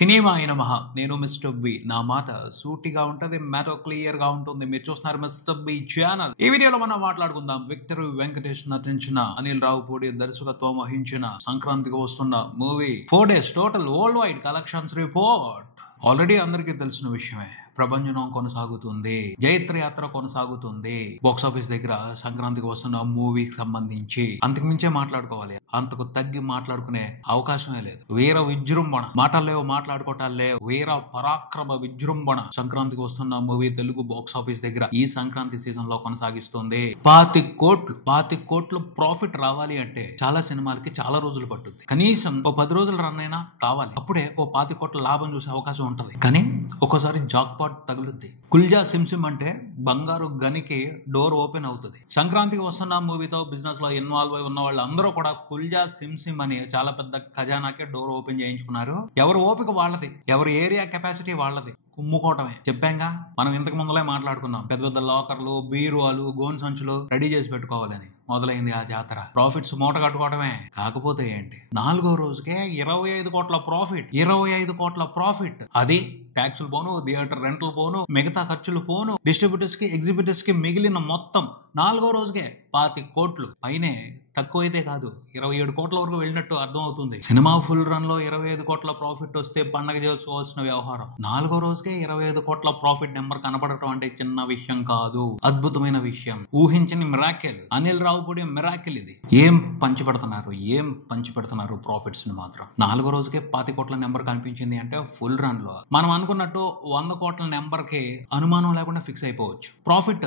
Cinema అయిన మహా నేను మిస్టర్ బి. నా మాట సూటిగా ఉంటది, మ్యాటర్ క్లియర్ గా ఉంటుంది. మీరు చూస్తున్నారు మిస్టర్ బి ఛానల్. ఈ వీడియోలో మనం మాట్లాడుకుందాం విక్టరీ వెంకటేష్ నటించిన, అనిల్ రావుపూడి దర్శకత్వం వహించిన, సంక్రాంతికి వస్తున్న movie 4 days total world wide collections report. Already అందరికీ తెలిసిన విషయమే. ప్రభంజనం కొనసాగుతుంది, జైత్ర యాత్ర కొనసాగుతుంది. బాక్స్ ఆఫీస్ దగ్గర సంక్రాంతికి వస్తున్న మూవీకి సంబంధించి అంతకుమించే మాట్లాడుకోవాలి, అంతకు తగ్గి మాట్లాడుకునే అవకాశమే లేదు. వీర విజృంభణ, మాటలు లేవు, మాట్లాడుకోవటాలు లేవు. వీర పరాక్రమ విజృంభణ సంక్రాంతికి వస్తున్న మూవీ తెలుగు బాక్స్ ఆఫీస్ దగ్గర ఈ సంక్రాంతి సీజన్ లో కొనసాగిస్తుంది. 25 కోట్లు ప్రాఫిట్ రావాలి అంటే చాలా సినిమాలకి చాలా రోజులు పట్టుద్ది. కనీసం 10 రోజులు రన్ అయినా కావాలి, అప్పుడే 25 కోట్ల లాభం చూసే అవకాశం ఉంటది. కానీ ఒక్కోసారి జాక్ పాట్ తగులుద్ది. కుల్జా సిమ్సిమ్ అంటే బంగారు గనికి డోర్ ఓపెన్ అవుతుంది. సంక్రాంతికి వస్తున్న మూవీతో బిజినెస్ లో ఇన్వాల్వ్ అయి ఉన్న వాళ్ళు అందరూ కూడా కుల్జా సిమ్సిమ్ అని చాలా పెద్ద ఖజానాకే డోర్ ఓపెన్ చేయించుకున్నారు. ఎవరు ఓపిక వాళ్ళది, ఎవరి ఏరియా కెపాసిటీ వాళ్ళది. కుమ్ముకోవటమే. చెప్పాంగా, మనం ఇంతకు ముందులే మాట్లాడుకున్నాం. పెద్ద పెద్ద లాకర్లు, బీరువాలు, గోన్ సంచులు రెడీ చేసి పెట్టుకోవాలని. మొదలైంది ఆ జాతర. ప్రాఫిట్స్ మూట కట్టుకోవడమే. కాకపోతే ఏంటి, 4వ రోజుకే 25 కోట్ల ప్రాఫిట్. 25 కోట్ల ప్రాఫిట్. అది ట్యాక్సులు పోను, థియేటర్ రెంట్లు పోను, మిగతా ఖర్చులు పోను, డిస్ట్రిబ్యూటర్స్ కి, ఎగ్జిబిటర్స్ కి మిగిలిన మొత్తం 4వ రోజుకే 25 కోట్లు. పైనే తక్కువ అయితే కాదు, 27 కోట్ల వరకు వెళ్ళినట్టు అర్థం అవుతుంది. సినిమా ఫుల్ రన్ లో 25 కోట్ల ప్రాఫిట్ వస్తే పండగ చేసుకోవాల్సిన వ్యవహారం. 4వ రోజుకే 25 కోట్ల ప్రాఫిట్ నెంబర్ కనపడటం అంటే చిన్న విషయం కాదు, అద్భుతమైన విషయం. ఊహించని మిరాకిల్. అనిల్ రావుపూడి మిరాకిల్ ఇది. ఏం పంచి పెడుతున్నారు ప్రాఫిట్స్ ని మాత్రం. 4వ రోజుకే 25 కోట్ల నెంబర్ కనిపించింది అంటే ఫుల్ రన్ లో మనం అనుకున్నట్టు 100 కోట్ల నెంబర్ కి అనుమానం లేకుండా ఫిక్స్ అయిపోవచ్చు. ప్రాఫిట్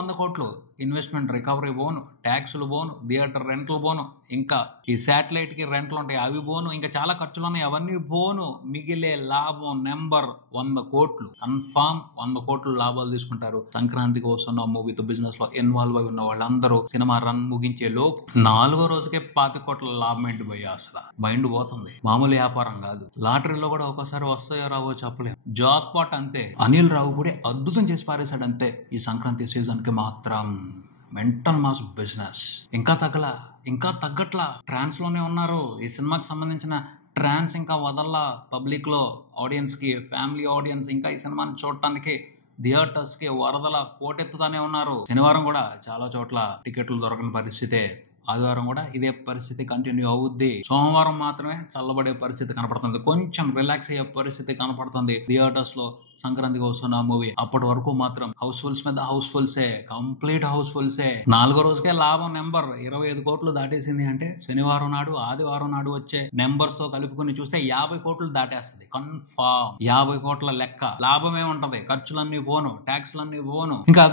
100 కోట్లు. ఇన్వెస్ట్మెంట్ రికవరీ బోను, ట్యాక్సులు బోను, థియేటర్ రెంట్లు బోను, ఇంకా ఈ శాటిలైట్ కి రెంట్లు ఉంటాయి అవి బోను, ఇంకా చాలా ఖర్చులు ఉన్నాయి అవన్నీ బోను. మిగిలే లాభం నెంబర్ 100 కోట్లు. కన్ఫామ్ 100 కోట్లు లాభాలు తీసుకుంటారు. సంక్రాంతికి వస్తున్న మూవీతో బిజినెస్ లో ఇన్వాల్వ్ అయి ఉన్న వాళ్ళందరూ సినిమా రన్ ముగించే లోపు 4వ రోజుకే 25 కోట్ల లాభం ఏంటి భయ్యా, అసలు మైండ్ పోతుంది. మామూలు వ్యాపారం కాదు. లాటరీలో కూడా ఒక్కోసారి వస్తాయో రావో చెప్పలేము. జాక్ పాట్ అంతే. అనిల్ రావుపూడి అద్భుతం చేసి పారేశాడు అంతే. ఈ సంక్రాంతి సీజన్ కి మాత్రం మెంటల్ మాస్ బిజినెస్. ఇంకా తగ్గట్లా. ట్రాన్స్ లోనే ఉన్నారు. ఈ సినిమాకి సంబంధించిన ట్రాన్స్ ఇంకా వదల్లా. పబ్లిక్ లో ఆడియన్స్ కి, ఫ్యామిలీ ఆడియన్స్ ఇంకా ఈ సినిమాని చూడటానికి థియేటర్స్ కి వరదల పోటెత్తుతానే ఉన్నారు. శనివారం కూడా చాలా చోట్ల టికెట్లు దొరకని పరిస్థితే. ఆదివారం కూడా ఇదే పరిస్థితి కంటిన్యూ అవుద్ది. సోమవారం మాత్రమే చల్లబడే పరిస్థితి కనపడుతుంది, కొంచెం రిలాక్స్ అయ్యే పరిస్థితి కనపడుతుంది థియేటర్స్ లో సంక్రాంతికి వస్తున్న మూవీ. అప్పటి వరకు మాత్రం హౌస్ఫుల్స్ మీద హౌస్ఫుల్సే, కంప్లీట్ హౌస్ఫుల్సే. 4వ రోజుకే లాభం నెంబర్ 25 కోట్లు దాటేసింది అంటే శనివారం నాడు, ఆదివారం నాడు వచ్చే నెంబర్స్ తో కలుపుకొని చూస్తే 50 కోట్లు దాటేస్తుంది కన్ఫామ్. 50 కోట్ల లెక్క లాభమే ఉంటది. ఖర్చులన్నీ పోను, ట్యాక్స్లన్నీ పోను. ఇంకా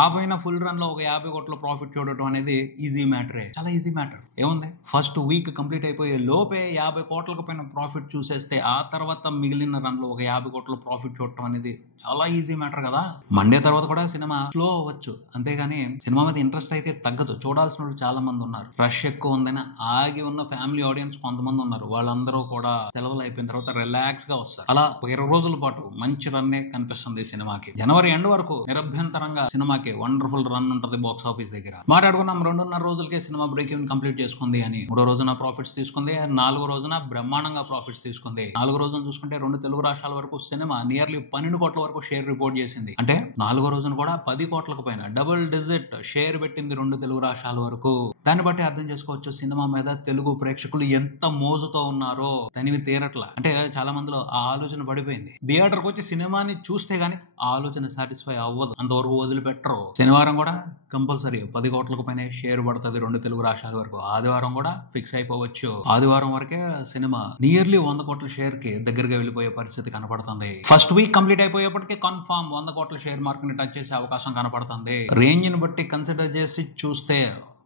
ఆ పైన ఫుల్ రన్ లో ఒక 50 కోట్ల ప్రాఫిట్ చూడటం అనేది ఈజీ మ్యాటరే, చాలా ఈజీ మ్యాటర్. ఏముంది, ఫస్ట్ వీక్ కంప్లీట్ అయిపోయే లోపే 50 కోట్లకు పైన ప్రాఫిట్ చూసేస్తే ఆ తర్వాత మిగిలిన రన్ లో ఒక 50 కోట్ల ప్రాఫిట్ చూడటం అనేది చాలా ఈజీ మ్యాటర్ కదా. మండే తర్వాత కూడా సినిమా స్లో అవ్వచ్చు, అంతేగాని సినిమా మీద ఇంట్రెస్ట్ అయితే తగ్గదు. చూడాల్సిన వాళ్ళు చాలా మంది ఉన్నారు. రష్ ఎక్కువ ఉందని ఆగి ఉన్న ఫ్యామిలీ ఆడియన్స్ కొంతమంది ఉన్నారు. వాళ్ళందరూ కూడా సెలవులు అయిపోయిన తర్వాత రిలాక్స్ గా వస్తారు. అలా 20 రోజుల పాటు మంచి రన్నే కనిపిస్తుంది సినిమాకి. జనవరి ఎండ్ వరకు నిరభ్యంతరంగా సినిమాకి వండర్ఫుల్ రన్ ఉంటది బాక్స్ ఆఫీస్ దగ్గర. మాట్లాడుకున్నాం 2.5 రోజులకే సినిమా బ్రేక్ ఈవెన్ కంప్లీట్ చేసుకుంది అని. 3వ రోజున ప్రాఫిట్స్ తీసుకుంది, 4వ రోజున బ్రహ్మాండంగా ప్రాఫిట్స్ తీసుకుంది. 4వ రోజున చూసుకుంటే 2 తెలుగు రాష్ట్రాల వరకు సినిమా నియర్లీ 12 కోట్ల వరకు షేర్ రిపోర్ట్ చేసింది. అంటే 4వ రోజున కూడా 10 కోట్లకు పైన డబుల్ డిజిట్ షేర్ పెట్టింది 2 తెలుగు రాష్ట్రాల వరకు. దాన్ని బట్టి అర్థం చేసుకోవచ్చు సినిమా మీద తెలుగు ప్రేక్షకులు ఎంత మోజుతో ఉన్నారో. తనివి తీరట్లా. అంటే చాలా మందిలో ఆ ఆలోచన పడిపోయింది. థియేటర్కి వచ్చి సినిమాని చూస్తే గానీ ఆ ఆలోచన సాటిస్ఫై అవ్వదు, అంతవరకు వదిలిపెట్టరు. శనివారం కూడా కంపల్సరీ 10 కోట్లకు పైన షేర్ పడుతుంది 2 తెలుగు రాష్ట్రాల వరకు. ఆదివారం కూడా ఫిక్స్ అయిపోవచ్చు. ఆదివారం వరకే సినిమా నియర్లీ 100 కోట్ల షేర్ కి దగ్గరగా వెళ్ళిపోయే పరిస్థితి కనపడుతుంది. ఫస్ట్ వీక్ కంప్లీట్ అయిపోయేప్పటికీ కన్ఫామ్ 100 కోట్ల షేర్ మార్క్ ని టచ్ చేసే అవకాశం కనపడుతుంది. రేంజ్ ని బట్టి కన్సిడర్ చేసి చూస్తే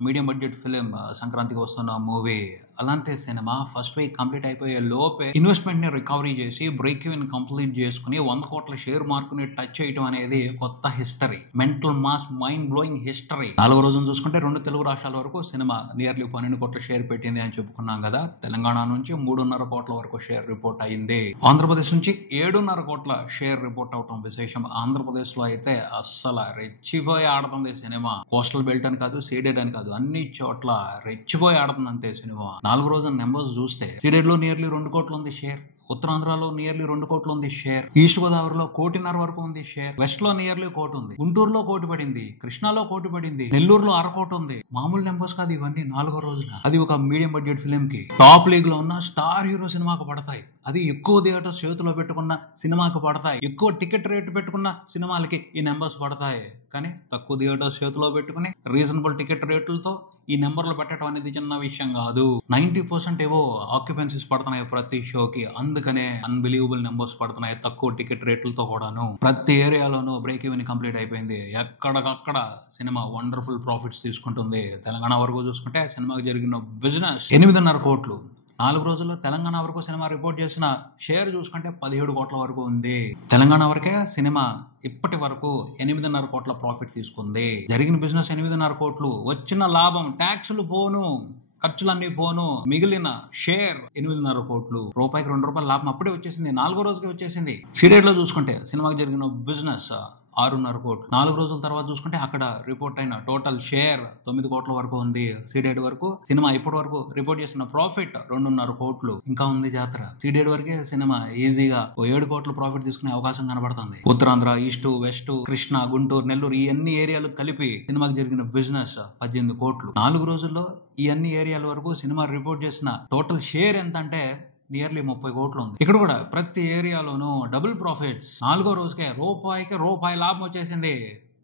మీడియం బడ్జెట్ ఫిలిం సంక్రాంతికి వస్తున్న మూవీ. అలాంటి సినిమా ఫస్ట్ వీక్ కంప్లీట్ అయిపోయే లోపే ఇన్వెస్ట్మెంట్ ని రికవరీ చేసి బ్రేక్ ఈవెన్ కంప్లీట్ చేసుకుని 100 కోట్ల షేర్ మార్క్ ని టచ్ చేయడం అనేది కొత్త history, mental mass, mind blowing history. 4వ రోజున చూసుకుంటే 2 తెలుగు రాష్ట్రాల వరకు సినిమా నియర్లీ 12 కోట్ల షేర్ పెట్టింది అని చెప్పుకున్నాం కదా. తెలంగాణ నుంచి 3.5 కోట్ల వరకు షేర్ రిపోర్ట్ అయింది. ఆంధ్రప్రదేశ్ నుంచి 7.5 కోట్ల షేర్ రిపోర్ట్ అవటం విశేషం. ఆంధ్రప్రదేశ్ లో అయితే అస్సలు రెచ్చిపోయి ఆడుతుంది సినిమా. కోస్టల్ బెల్ట్ అని కాదు, సీడెడ్ అని కాదు, అన్ని చోట్ల రెచ్చిపోయి ఆడుతుంది అంతే సినిమా. 4 రోజుల నెంబర్స్ చూస్తే సీడెడ్ లో నియర్లీ 2 కోట్లు ఉంది షేర్. ఉత్తరాంధ్రలో నియర్లీ 2 కోట్లు ఉంది షేర్. ఈస్ట్ గోదావరిలో 1.5 కోటి వరకు ఉంది షేర్. వెస్ట్ లో నియర్లీ 1 కోటి ఉంది. గుంటూరులో 1 కోటి పడింది. కృష్ణాలో 1 కోటి పడింది. నెల్లూరులో 1/2 కోటి ఉంది. మామూలు నెంబర్స్ కాదు ఇవన్నీ. 4వ రోజున అది ఒక మీడియం బడ్జెట్ ఫిలిం కి టాప్ లీగ్ లో ఉన్న స్టార్ హీరో సినిమాకు పడతాయి. అది ఎక్కువ థియేటర్స్ చేతిలో పెట్టుకున్న సినిమాకి పడతాయి. ఎక్కువ టికెట్ రేటు పెట్టుకున్న సినిమాలకి ఈ నెంబర్స్ పడతాయి. కానీ తక్కువ థియేటర్స్ చేతిలో పెట్టుకుని రీజనబుల్ టికెట్ రేట్లతో ఈ నెంబర్లు పెట్టడం అనేది చిన్న విషయం కాదు. 90% ఏవో ఆక్యుపెన్సీస్ పడుతున్నాయి ప్రతి షోకి. అందుకనే అన్బిలీవబుల్ నెంబర్స్ పడుతున్నాయి తక్కువ టికెట్ రేట్లతో కూడాను. ప్రతి ఏరియాలోనూ బ్రేక్ ఈవెన్ కంప్లీట్ అయిపోయింది. ఎక్కడికక్కడ సినిమా వండర్ఫుల్ ప్రాఫిట్స్ తీసుకుంటుంది. తెలంగాణ వరకు చూసుకుంటే సినిమాకి జరిగిన బిజినెస్ 8.5 కోట్లు. 4 రోజుల్లో తెలంగాణ వరకు సినిమా రిపోర్ట్ చేసిన షేర్ చూసుకుంటే 17 కోట్ల వరకు ఉంది. తెలంగాణ వరకే సినిమా ఇప్పటి వరకు 8.5 కోట్ల ప్రాఫిట్ తీసుకుంది. జరిగిన బిజినెస్ 8.5 కోట్లు. వచ్చిన లాభం ట్యాక్సులు పోను, ఖర్చులన్నీ పోను, మిగిలిన షేర్ 8.5 కోట్లు. రూపాయికి 2 రూపాయల లాభం అప్పుడే వచ్చేసింది. 4వ రోజుకి వచ్చేసింది. సీడెడ్ లో చూసుకుంటే సినిమాకి జరిగిన బిజినెస్ 6.5 కోట్లు. 4 రోజుల తర్వాత చూసుకుంటే అక్కడ రిపోర్ట్ అయిన టోటల్ షేర్ 9 కోట్ల వరకు ఉంది. సీడెడ్ వరకు సినిమా ఇప్పటి వరకు రిపోర్ట్ చేసిన ప్రాఫిట్ 2.5 కోట్లు. ఇంకా ఉంది జాతర. సీడెడ్ వరకే సినిమా ఈజీగా 7 కోట్ల ప్రాఫిట్ తీసుకునే అవకాశం కనబడుతుంది. ఉత్తరాంధ్ర, ఈస్ట్, వెస్ట్, కృష్ణా, గుంటూరు, నెల్లూరు ఈ అన్ని ఏరియాలు కలిపి సినిమాకి జరిగిన బిజినెస్ 18 కోట్లు. 4 రోజుల్లో ఈ అన్ని ఏరియాల వరకు సినిమా రిపోర్ట్ చేసిన టోటల్ షేర్ ఎంత అంటే నియర్లీ 30 కోట్లు ఉంది. ఇక్కడ కూడా ప్రతి ఏరియాలోనూ డబుల్ ప్రాఫిట్స్. 4వ రోజుకే రూపాయికి రూపాయి లాభం వచ్చేసింది.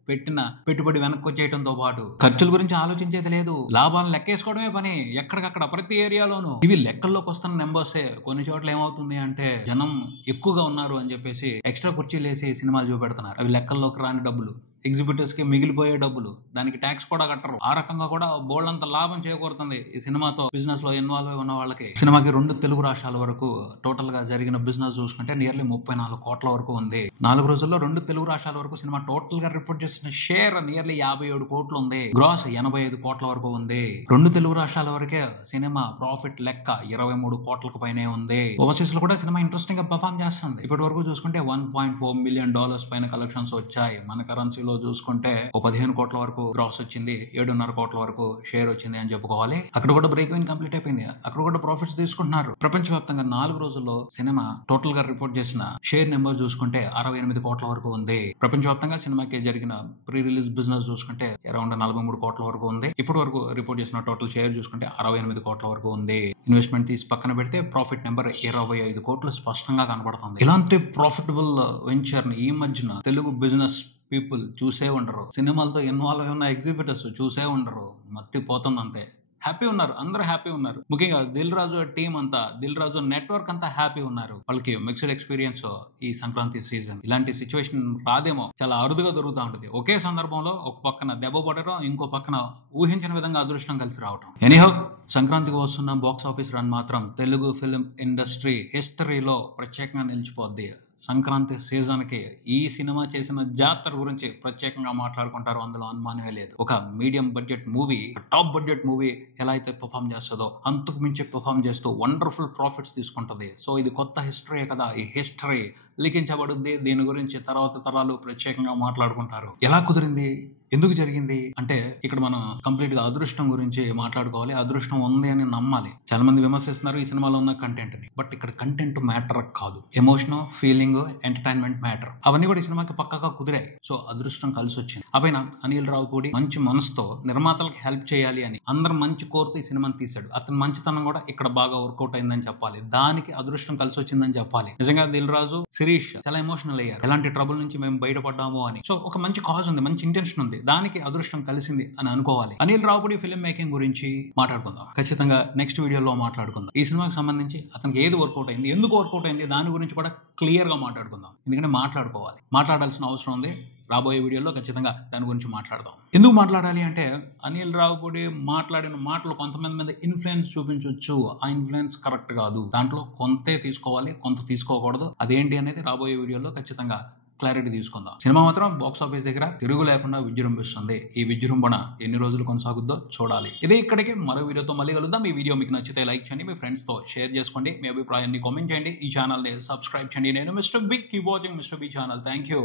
పెట్టిన పెట్టుబడి వెనక్కి వచ్చేయడంతో పాటు ఖర్చుల గురించి ఆలోచించేది లేదు. లాభాలను లెక్కేసుకోవడమే పని. ఎక్కడికక్కడ ప్రతి ఏరియాలోనూ ఇవి లెక్కల్లోకి వస్తున్న నెంబర్సే. కొన్ని చోట్ల ఏమవుతుంది అంటే జనం ఎక్కువగా ఉన్నారు అని చెప్పేసి ఎక్స్ట్రా కుర్చీలు వేసి సినిమాలు చూపెడుతున్నారు. అవి లెక్కల్లోకి రాని డబ్బులు. ఎగ్జిబిటర్స్ కి మిగిలిపోయే డబ్బులు. దానికి ట్యాక్స్ కూడా కట్టరు. ఆ రకంగా కూడా బోల్డంత లాభం చేకూరుతుంది ఈ సినిమాతో బిజినెస్ లో ఇన్వాల్వ్ అయి ఉన్న వాళ్ళకి. సినిమాకి 2 తెలుగు రాష్ట్రాల వరకు టోటల్ గా జరిగిన బిజినెస్ చూసుకుంటే నియర్లీ 34 కోట్ల వరకు ఉంది. 4 రోజుల్లో 2 తెలుగు రాష్ట్రాల వరకు సినిమా టోటల్ గా రిపోర్ట్ చేసిన షేర్ నియర్లీ 57 కోట్లు ఉంది. గ్రాస్ 85 కోట్ల వరకు ఉంది. 2 తెలుగు రాష్ట్రాల వరకే సినిమా ప్రాఫిట్ లెక్క 23 కోట్లకు పైనే ఉంది. ఓవర్సీస్ లో కూడా సినిమా ఇంట్రెస్టింగ్ గా పర్ఫార్మ్ చేస్తుంది. ఇప్పటి వరకు చూసుకుంటే $1.4 మిలియన్ పైన కలెక్షన్స్ వచ్చాయి. మన కరెన్సీలో చూసుకుంటే 15 కోట్ల వరకు గ్రాస్ వచ్చింది. 7.5 కోట్ల వరకు షేర్ వచ్చింది అని చెప్పుకోవాలి. అక్కడ కూడా బ్రేక్ ఈవెన్ కంప్లీట్ అయిపోయింది. అక్కడ కూడా ప్రాఫిట్స్ తీసుకుంటున్నారు. ప్రపంచవ్యాప్తంగా 4 రోజుల్లో సినిమా టోటల్ గా రిపోర్ట్ చేసిన షేర్ నెంబర్ చూసుకుంటే 68 కోట్ల వరకు ఉంది. ప్రపంచవ్యాప్తంగా సినిమాకి జరిగిన ప్రీ రిలీజ్ బిజినెస్ చూసుకుంటే అరౌండ్ 43 కోట్ల వరకు ఉంది. ఇప్పటి వరకు రిపోర్ట్ చేసిన టోటల్ షేర్ చూసుకుంటే 68 కోట్ల వరకు ఉంది. ఇన్వెస్ట్మెంట్ తీసి పక్కన పెడితే ప్రాఫిట్ నెంబర్ 25 కోట్లు స్పష్టంగా కనబడుతుంది. ఇలాంటి ప్రాఫిటబుల్ వెంచర్ ని ఈ మధ్యన తెలుగు బిజినెస్ పీపుల్ చూసే ఉండరు. సినిమాలతో ఇన్వాల్వ్ అయి ఉన్న ఎగ్జిబిటర్స్ చూసే ఉండరు. మత్తిపోతుంది అంతే. హ్యాపీ ఉన్నారు. అందరూ హ్యాపీ ఉన్నారు. ముఖ్యంగా దిల్ రాజు టీం అంతా, దిల్ రాజు నెట్వర్క్ అంతా హ్యాపీ ఉన్నారు. వాళ్ళకి మిక్స్డ్ ఎక్స్పీరియన్స్ ఈ సంక్రాంతి సీజన్. ఇలాంటి సిచ్యువేషన్ రాదేమో, చాలా అరుదుగా దొరుకుతూ ఉంటుంది. ఒకే సందర్భంలో ఒక పక్కన దెబ్బ పడడం, ఇంకో పక్కన ఊహించిన విధంగా అదృష్టం కలిసి రావడం. ఎనీహౌ సంక్రాంతికి వస్తున్న బాక్స్ ఆఫీస్ రన్ మాత్రం తెలుగు ఫిలిం ఇండస్ట్రీ హిస్టరీలో ప్రత్యేకంగా నిలిచిపోద్ది. సంక్రాంతి సీజన్ కి ఈ సినిమా చేసిన జాతర గురించి ప్రత్యేకంగా మాట్లాడుకుంటారు. అందులో అనుమానమే లేదు. ఒక medium budget movie, top budget movie ఎలా అయితే పర్ఫామ్ చేస్తుందో అంతకు మించి పర్ఫామ్ చేస్తూ వండర్ఫుల్ ప్రాఫిట్స్ తీసుకుంటుంది. సో ఇది కొత్త హిస్టరీ కదా. ఈ హిస్టరీ లిఖించబడుద్ది. దీని గురించి తర్వాత తరాలు ప్రత్యేకంగా మాట్లాడుకుంటారు. ఎలా కుదిరింది, ఎందుకు జరిగింది అంటే ఇక్కడ మనం కంప్లీట్ గా అదృష్టం గురించి మాట్లాడుకోవాలి. అదృష్టం ఉంది అని నమ్మాలి. చాలా మంది విమర్శిస్తున్నారు ఈ సినిమాలో ఉన్న కంటెంట్ ని. బట్ ఇక్కడ కంటెంట్ మ్యాటర్ కాదు. Emotion, feeling, entertainment matter. అవన్నీ కూడా ఈ సినిమాకి పక్కగా కుదిరాయి. సో అదృష్టం కలిసి వచ్చింది. అపైన అనిల్ రావిపూడి మంచి మనసుతో నిర్మాతలకు హెల్ప్ చేయాలి అని అందరు మంచి కోరుతూ ఈ సినిమాని తీశాడు. అతని మంచితనం కూడా ఇక్కడ బాగా వర్కౌట్ అయిందని చెప్పాలి. దానికి అదృష్టం కలిసి వచ్చిందని చెప్పాలి. నిజంగా దిల్ రాజు, శిరీష్ చాలా ఎమోషనల్ అయ్యారు. ఎలాంటి ట్రబుల్ నుంచి మేము బయటపడ్డాము అని. సో ఒక మంచి కాజ్ ఉంది, మంచి ఇంటెన్షన్ ఉంది. దానికి అదృష్టం కలిసింది అని అనుకోవాలి. అనిల్ రావిపూడి ఫిల్మ్ మేకింగ్ గురించి మాట్లాడుకుందాం. ఖచ్చితంగా నెక్స్ట్ వీడియోలో మాట్లాడుకుందాం. ఈ సినిమాకి సంబంధించి అతనికి ఏది వర్కౌట్ అయింది, ఎందుకు వర్కౌట్ అయింది, దాని గురించి కూడా క్లియర్ గా మాట్లాడుకుందాం. ఎందుకంటే మాట్లాడుకోవాలి, మాట్లాడాల్సిన అవసరం ఉంది. రాబోయే వీడియోలో ఖచ్చితంగా దాని గురించి మాట్లాడదాం. ఎందుకు మాట్లాడాలి అంటే అనిల్ రావిపూడి మాట్లాడిన మాటలు కొంతమంది మీద ఇన్ఫ్లుయెన్స్ చూపించవచ్చు. ఆ ఇన్ఫ్లుయెన్స్ కరెక్ట్ కాదు. దాంట్లో కొంతే తీసుకోవాలి, కొంత తీసుకోకూడదు. అదేంటి అనేది రాబోయే వీడియోలో ఖచ్చితంగా క్లారిటీ తీసుకుందాం. సినిమా మాత్రం బాక్స్ ఆఫీస్ దగ్గర తిరుగు లేకుండా విజృంభిస్తుంది. ఈ విజృంభణ ఎన్ని రోజులు కొనసాగుద్దో చూడాలి. ఇదే ఇక్కడికి మరో వీడియోతో మళ్ళీ కలుద్దాం. ఈ వీడియో మీకు నచ్చితే లైక్ చేయండి, మీ ఫ్రెండ్స్ తో షేర్ చేసుకోండి, మీ అభిప్రాయాన్ని కామెంట్ చేయండి, ఈ ఛానల్ ని సబ్స్క్రైబ్ చేయండి. నేను mister B. Keep watching mister B channel. Thank you.